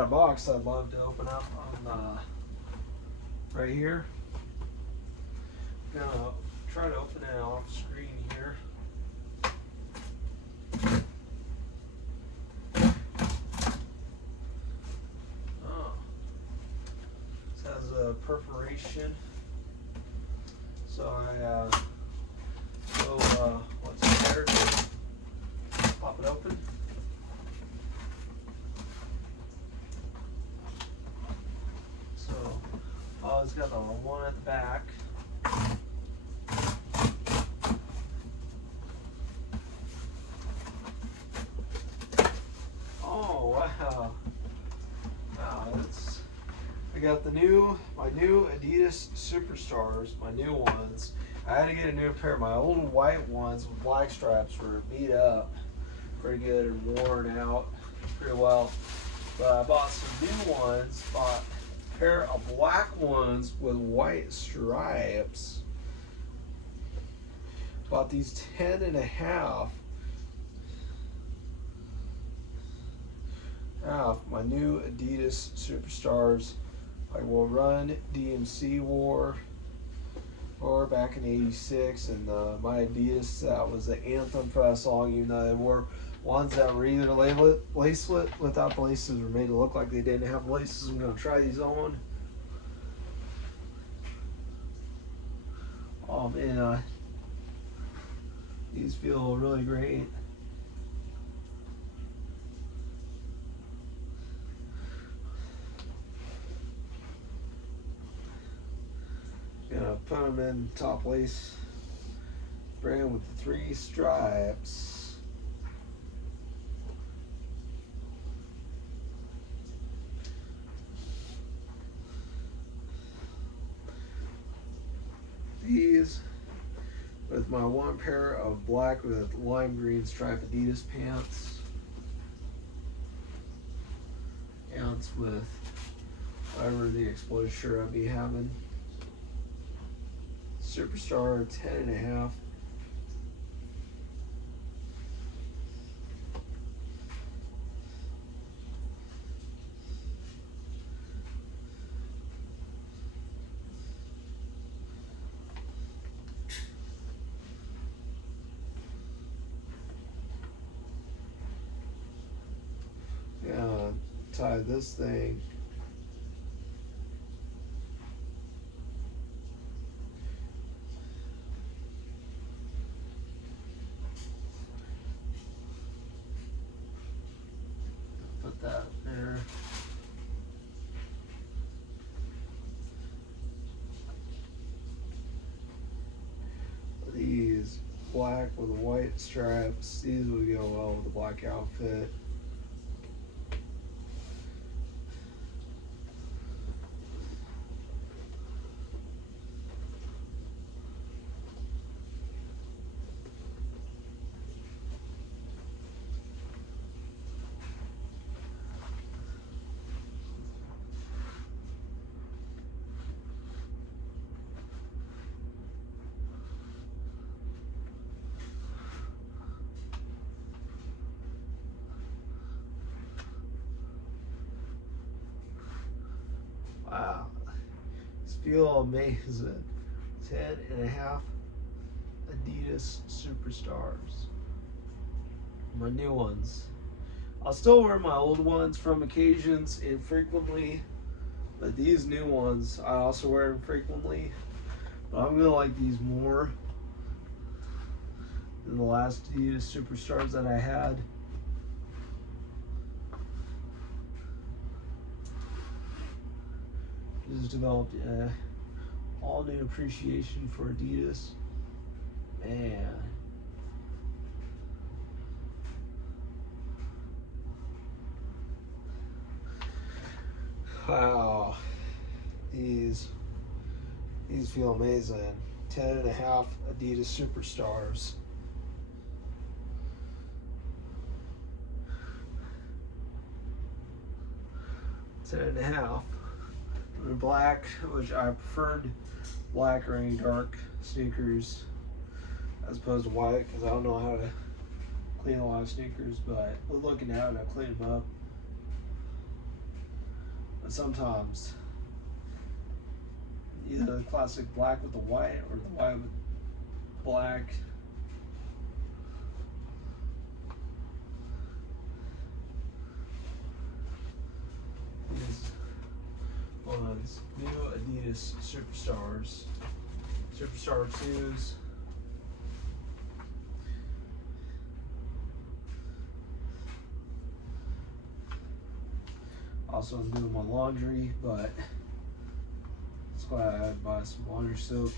A box I'd love to open up on right here. Gonna try to open it off screen here. Oh, this has a perforation. So what's there? Pop it open. So, it's got the one at the back. Oh wow! Wow, I got my new Adidas Superstars, my new ones. I had to get a new pair. My old white ones with black stripes were beat up pretty good and worn out pretty well. But I bought some new ones, bought a pair of black ones with white stripes. Bought these 10.5. My new Adidas Superstars. I will run DMC wore or back in '86, and my Adidas was the anthem for that song. Even though they were ones that were either lacelet without the laces or made it look like they didn't have laces. I'm gonna try these on. Oh man, these feel really great. Gonna put them in top lace brand with the 3 stripes. These with my one pair of black with lime green striped Adidas pants. Pants with whatever the explosive shirt I'd be having. Superstar 10.5. Yeah, tie this thing. Put that there. These black with white stripes. These would go well with the black outfit. Wow, these feel amazing. 10.5 Adidas Superstars. My new ones. I'll still wear my old ones from occasions infrequently, but these new ones I also wear infrequently. But I'm gonna like these more than the last Adidas Superstars that I had. Just developed all new appreciation for Adidas. Man. Wow. These feel amazing. 10.5 Adidas Superstars. Ten and a half. In black, which I preferred black or any dark sneakers as opposed to white, because I don't know how to clean a lot of sneakers, but we're looking at it, I clean them up. but sometimes either the classic black with the white or the white with black. These ones, new Adidas Superstars, Superstar 2s. Also, I'm doing my laundry, but that's why I had to buy some laundry soap.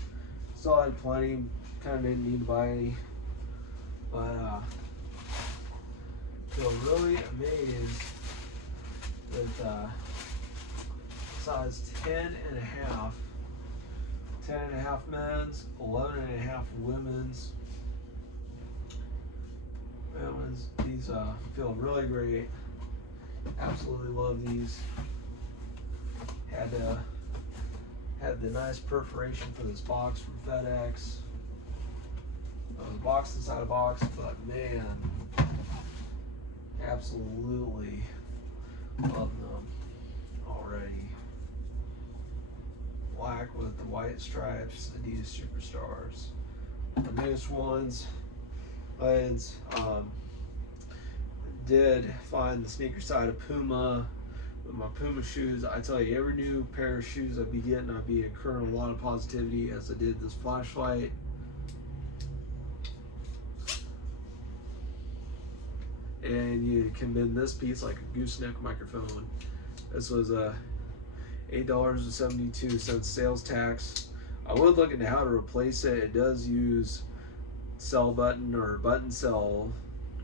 Still had plenty, kind of didn't need to buy any, but feel really amazed with size 10 and a half, 10 and a half men's, 11 and a half women's. These feel really great. Absolutely love these. Had the nice perforation for this box from FedEx. The box inside a box, but man, absolutely love them already. Black with the white stripes, Adidas Superstars. The newest ones, did find the sneaker side of Puma with my Puma shoes. I tell you, every new pair of shoes I'd be getting, I'd be incurring a lot of positivity as I did this flashlight. And you can bend this piece like a gooseneck microphone. This was $8.72 sales tax. I would look into how to replace it. It does use cell button or button cell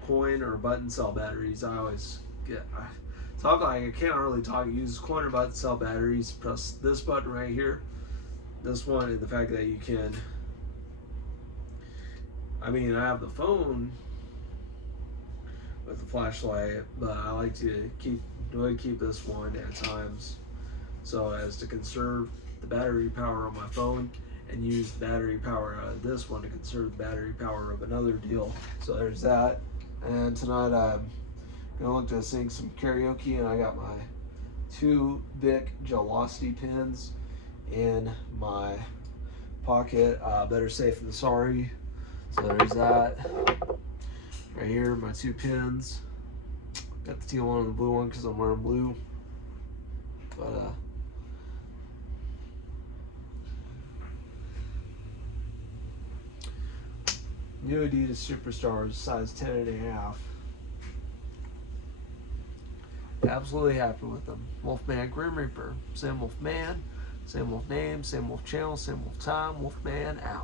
coin or button cell batteries. I always talk like I can't really talk. It uses coin or button cell batteries. Press this button right here, this one, and the fact that you can, I mean, I have the phone with the flashlight, but I like to keep this one at times so as to conserve the battery power on my phone and use the battery power out of this one to conserve the battery power of another deal. So there's that. And tonight I'm gonna look to sing some karaoke, and I got my 2 Bic Gelosity pins in my pocket. Better safe than sorry. So there's that. Right here, my 2 pins. Got the teal one and the blue one because I'm wearing blue. But new Adidas Superstars, size 10 and a half. Absolutely happy with them. Wolfman Grim Reaper. Same Wolfman, same Wolf name, same Wolf channel, same Wolf time. Wolfman out.